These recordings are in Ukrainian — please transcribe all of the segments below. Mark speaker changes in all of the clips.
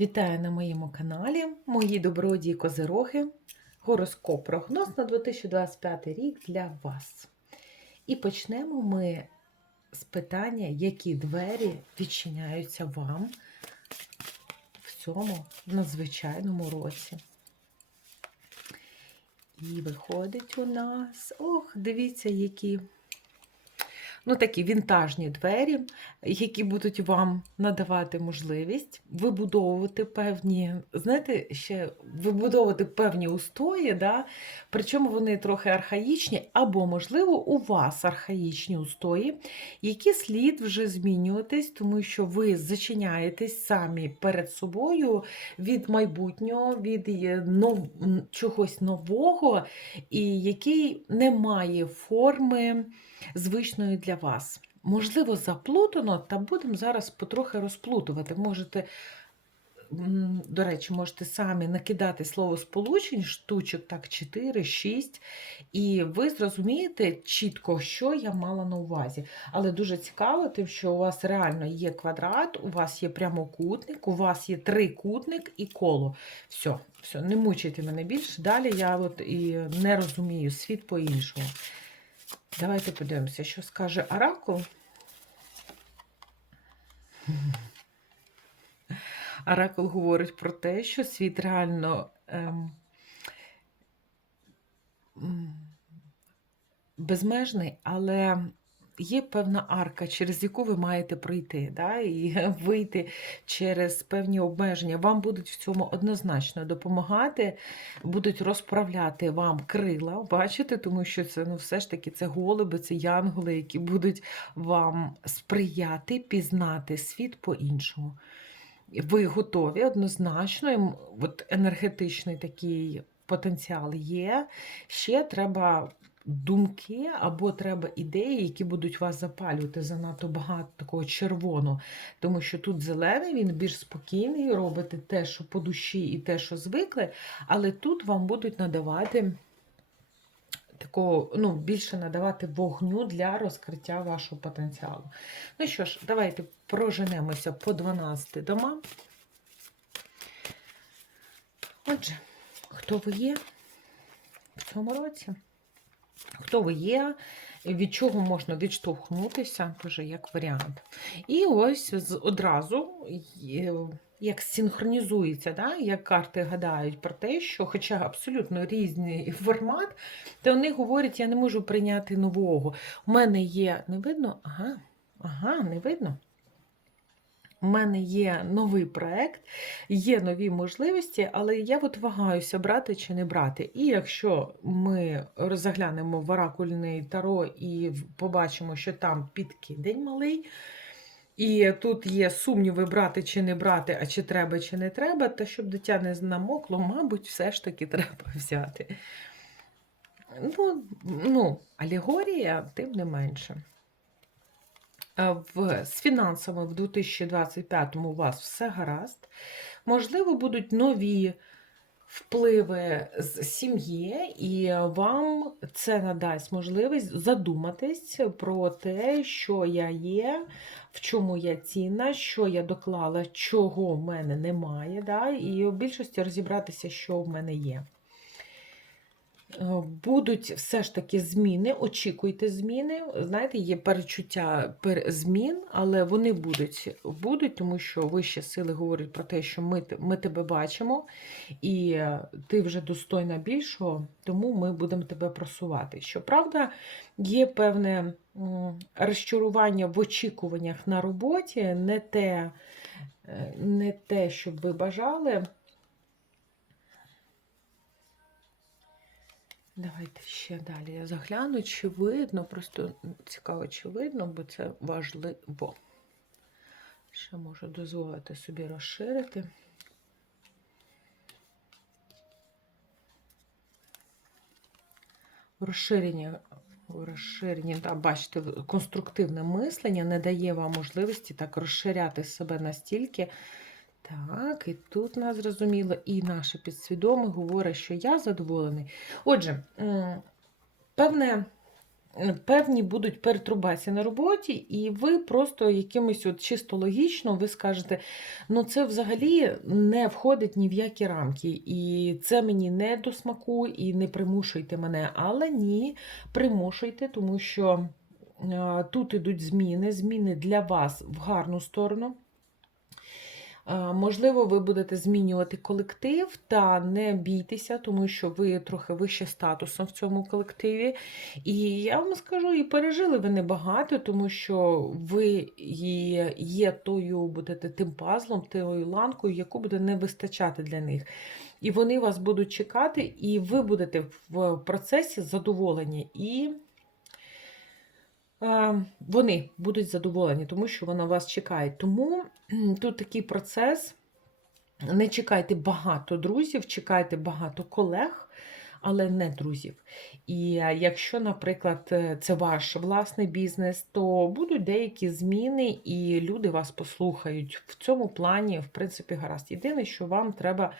Speaker 1: Вітаю на моєму каналі, мої добродії козироги, гороскоп прогноз на 2025 рік для вас. І почнемо ми з питання, які двері відчиняються вам в цьому надзвичайному році. І виходить у нас, ох, дивіться, які ну, такі вінтажні двері, які будуть вам надавати можливість вибудовувати певні, знаєте, ще вибудовувати певні устої, да? причому вони трохи архаїчні, або, можливо, у вас архаїчні устої, які слід вже змінюватись, тому що ви зачиняєтесь самі перед собою від майбутнього, від нов... чогось нового, і який не має форми звичної для вас. Можливо, заплутано, та будемо зараз потрохи розплутувати. Можете, до речі, можете самі накидати слово сполучень, штучок так 4-6, і ви зрозумієте чітко, що я мала на увазі. Але дуже цікаво, тим, що у вас реально є квадрат, у вас є прямокутник, у вас є трикутник і коло. Все, все, не мучайте мене більше. Далі я от і не розумію світ по-іншому. Давайте подивимося, що скаже Оракул. Оракул говорить про те, що світ реально ем, безмежний, але є певна арка, через яку ви маєте пройти, да, і вийти через певні обмеження. Вам будуть в цьому однозначно допомагати, будуть розправляти вам крила, бачите, тому що це ну, все ж таки це голуби, це янголи, які будуть вам сприяти пізнати світ по-іншому. Ви готові однозначно, ем, от енергетичний такий потенціал є. Ще треба думки або треба ідеї, які будуть вас запалювати занадто багато такого червоного. Тому що тут зелений, він більш спокійний, робите те, що по душі, і те, що звикли, але тут вам будуть надавати. Такого, ну, більше надавати вогню для розкриття вашого потенціалу. Ну що ж, давайте проженемося по 12 домам. Отже, хто ви є в цьому році? Хто ви є, від чого можна відштовхнутися, дуже як варіант. І ось одразу, як синхронізується, да, як карти гадають про те, що, хоча абсолютно різний формат, то вони говорять, я не можу прийняти нового. У мене є, не видно? Ага, ага, не видно. У мене є новий проект, є нові можливості, але я от вагаюся, брати чи не брати. І якщо ми розглянемо в оракульний таро і побачимо, що там підкидень малий, і тут є сумніви, брати чи не брати, а чи треба, чи не треба, то щоб дитя не намокло, мабуть, все ж таки треба взяти. Ну, ну алегорія, тим не менше. Е, В, з фінансами в 2025-му у вас все гаразд. Можливо, будуть нові впливи з сім'ї, і вам це надасть можливість задуматись про те, що я є, в чому я цінна, що я доклала, чого в мене немає, да? і в більшості розібратися, що в мене є. Е, Будуть все ж таки зміни, очікуйте зміни. Знаєте, є перечуття змін, але вони будуть, будуть, тому що вищі сили говорять про те, що ми, ми тебе бачимо, і ти вже достойна більшого, тому ми будемо тебе просувати. Щоправда, є певне розчарування в очікуваннях на роботі, не те, е, не те, щоб ви бажали. Давайте ще далі я загляну, чи видно, просто цікаво, чи видно, бо це важливо. Ще можу дозволити собі розширити. Розширення, розширення, да, бачите, конструктивне мислення не дає вам можливості так розширяти себе настільки. Так, і тут нас зрозуміло, і наше підсвідоме говорить, що я задоволений. Отже, певне певні будуть пертурбації на роботі, і ви просто якимось от чисто логічно ви скажете, ну це взагалі не входить ні в які рамки. І це мені не до смаку, і не примушуйте мене, але ні, примушуйте, тому що тут ідуть зміни, зміни для вас в гарну сторону. Можливо, ви будете змінювати колектив, та не бійтеся, тому що ви трохи вище статусом в цьому колективі. І я вам скажу, і пережили ви небагато, тому що ви є, тою, будете тим пазлом, тою ланкою, яку буде не вистачати для них. І вони вас будуть чекати, і ви будете в процесі задоволені. І вони будуть задоволені, тому що вони вас чекають. Тому тут такий процес. Не чекайте багато друзів, чекайте багато колег, але не друзів. І е, якщо, наприклад, е, це ваш власний бізнес, то будуть деякі зміни, і люди вас послухають. В цьому плані, в принципі, гаразд. Єдине, що вам треба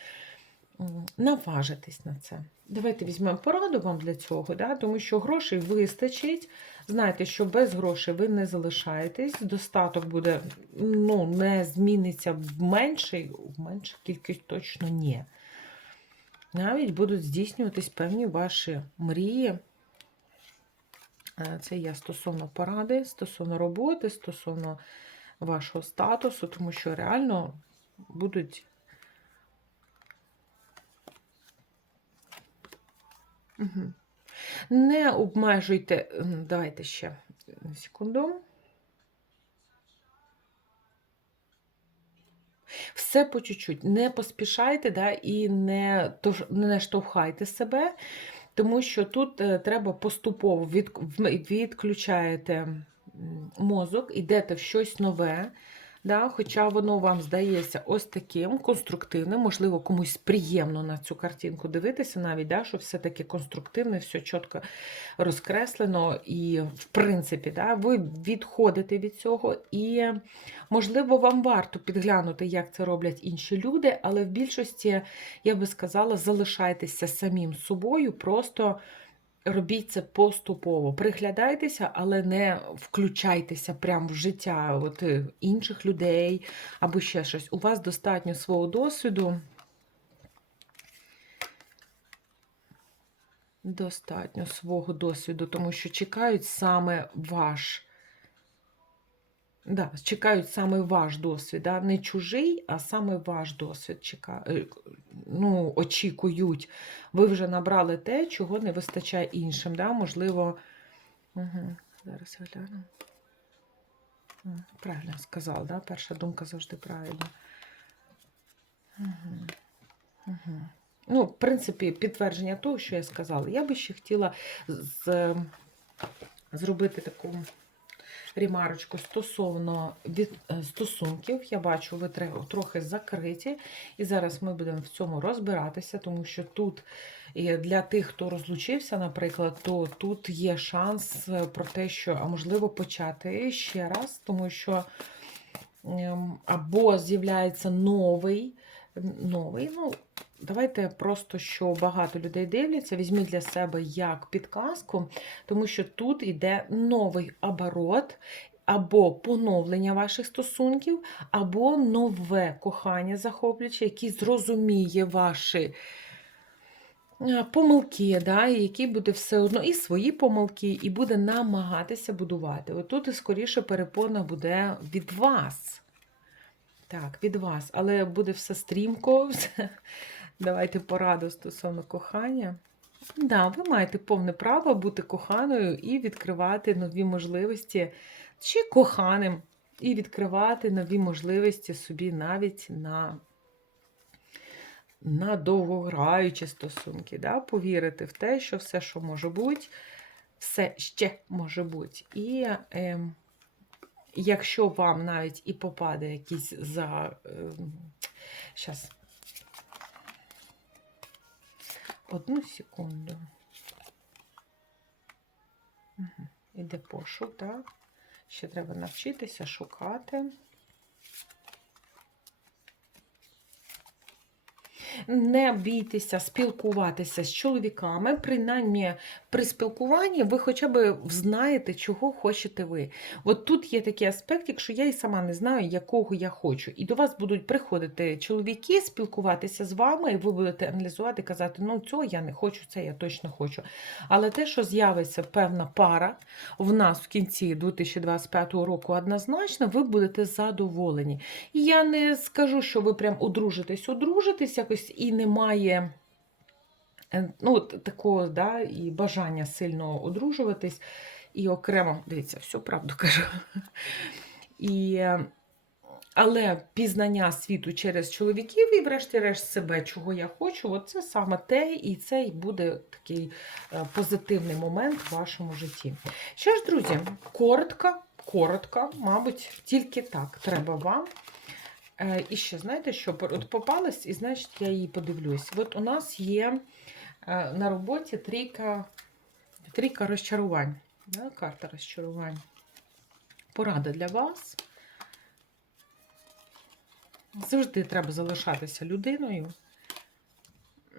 Speaker 1: наважитись на це. Давайте візьмемо пораду вам для цього, да? тому що грошей вистачить. Знайте, що без грошей ви не залишаєтесь, достаток буде, ну, не зміниться в менший, в меншу кількість точно ні. Навіть будуть здійснюватись певні ваші мрії. Е, Це я стосовно поради, стосовно роботи, стосовно вашого статусу, тому що реально будуть. Не обмежуйте, давайте ще секунду. Все по чуть-чуть. Не поспішайте да, і не, тож- не штовхайте себе, тому що тут е, треба поступово від, відключаєте мозок, йдете в щось нове. Да, хоча воно вам здається ось таким конструктивним, можливо, комусь приємно на цю картинку дивитися, навіть да, що все таке конструктивне, все чітко розкреслено, і, в принципі, да, ви відходите від цього, і, можливо, вам варто підглянути, як це роблять інші люди, але в більшості, я би сказала, залишайтеся самим собою, просто. Робіть це поступово. Приглядайтеся, але не включайтеся прямо в життя от, е, інших людей або ще щось. У вас достатньо свого досвіду. Достатньо свого досвіду, тому що чекають саме ваш. Да, чекають саме ваш досвід, да? не чужий, а саме ваш досвід чека... е, ну, очікують. Ви вже набрали те, чого не вистачає іншим. Да? Можливо, угу. зараз я гляну. Правильно сказав, да? перша думка завжди правильна. Угу. Угу. Ну, в принципі, підтвердження того, що я сказала. Я би ще хотіла з... зробити таку ремарочку стосовно від е, стосунків. Я бачу, ви трохи закриті, і зараз ми будемо в цьому розбиратися, тому що тут і для тих, хто розлучився, наприклад, то тут є шанс е, про те, що а можливо почати ще раз, тому що ем, або з'являється новий, новий, ну. Давайте просто, що багато людей дивляться, візьміть для себе як підказку, тому що тут йде новий оборот, або поновлення ваших стосунків, або нове кохання захоплююче, який зрозуміє ваші е, помилки, да, і буде все одно і свої помилки, і буде намагатися будувати. Отут, скоріше, перепона буде від вас. Так, від вас, але буде все стрімко. все. Давайте пораду стосовно кохання. Да, ви маєте повне право бути коханою і відкривати нові можливості, чи коханим, і відкривати нові можливості собі навіть на, на довгограючі стосунки. Да? Повірити в те, що все, що може бути, все ще може бути. І ем, якщо вам навіть і попаде якийсь за. Ем, щас. Одну секунду. Іде пошук, так? Ще треба навчитися шукати. Не бійтеся спілкуватися з чоловіками, принаймні при спілкуванні ви хоча б знаєте, чого хочете ви. От тут є такий аспект, якщо я і сама не знаю, якого я хочу. І до вас будуть приходити чоловіки, спілкуватися з вами, і ви будете аналізувати, казати, ну цього я не хочу, це я точно хочу. Але те, що з'явиться певна пара в нас в кінці 2025 року, однозначно, ви будете задоволені. І я не скажу, що ви прям одружитесь, одружитесь якось і немає. е, Ну, такого, да, і бажання сильно одружуватись, і окремо, дивіться, всю правду кажу. І, е, але пізнання світу через чоловіків і, врешті-решт, себе, чого я хочу, от це саме те, і це і буде такий е, позитивний момент в вашому житті. Що ж, друзі, коротко, коротко, мабуть, тільки так треба вам. Е, І ще знаєте, що от попалась, і значить я її подивлюсь. От у нас є е, на роботі трійка, трійка розчарувань. Да? Карта розчарувань. Порада для вас. Завжди треба залишатися людиною.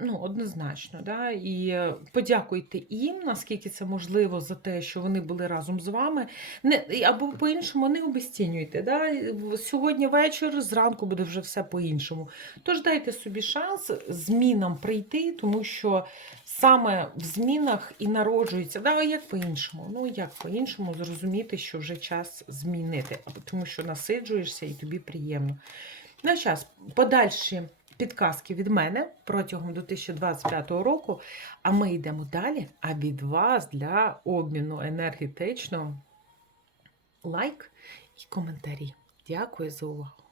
Speaker 1: Ну, однозначно, да? і е, подякуйте їм, наскільки це можливо, за те, що вони були разом з вами. Не, або по-іншому не обесцінюйте. Да? Сьогодні вечір, зранку буде вже все по-іншому. Тож дайте собі шанс змінам прийти, тому що саме в змінах і народжується. Да, як по-іншому? Ну, як по-іншому зрозуміти, що вже час змінити, тому що насиджуєшся і тобі приємно. На час подальші підказки від мене протягом 2025 року. А ми йдемо далі. А від вас для обміну енергетичного лайк і коментарі. Дякую за увагу!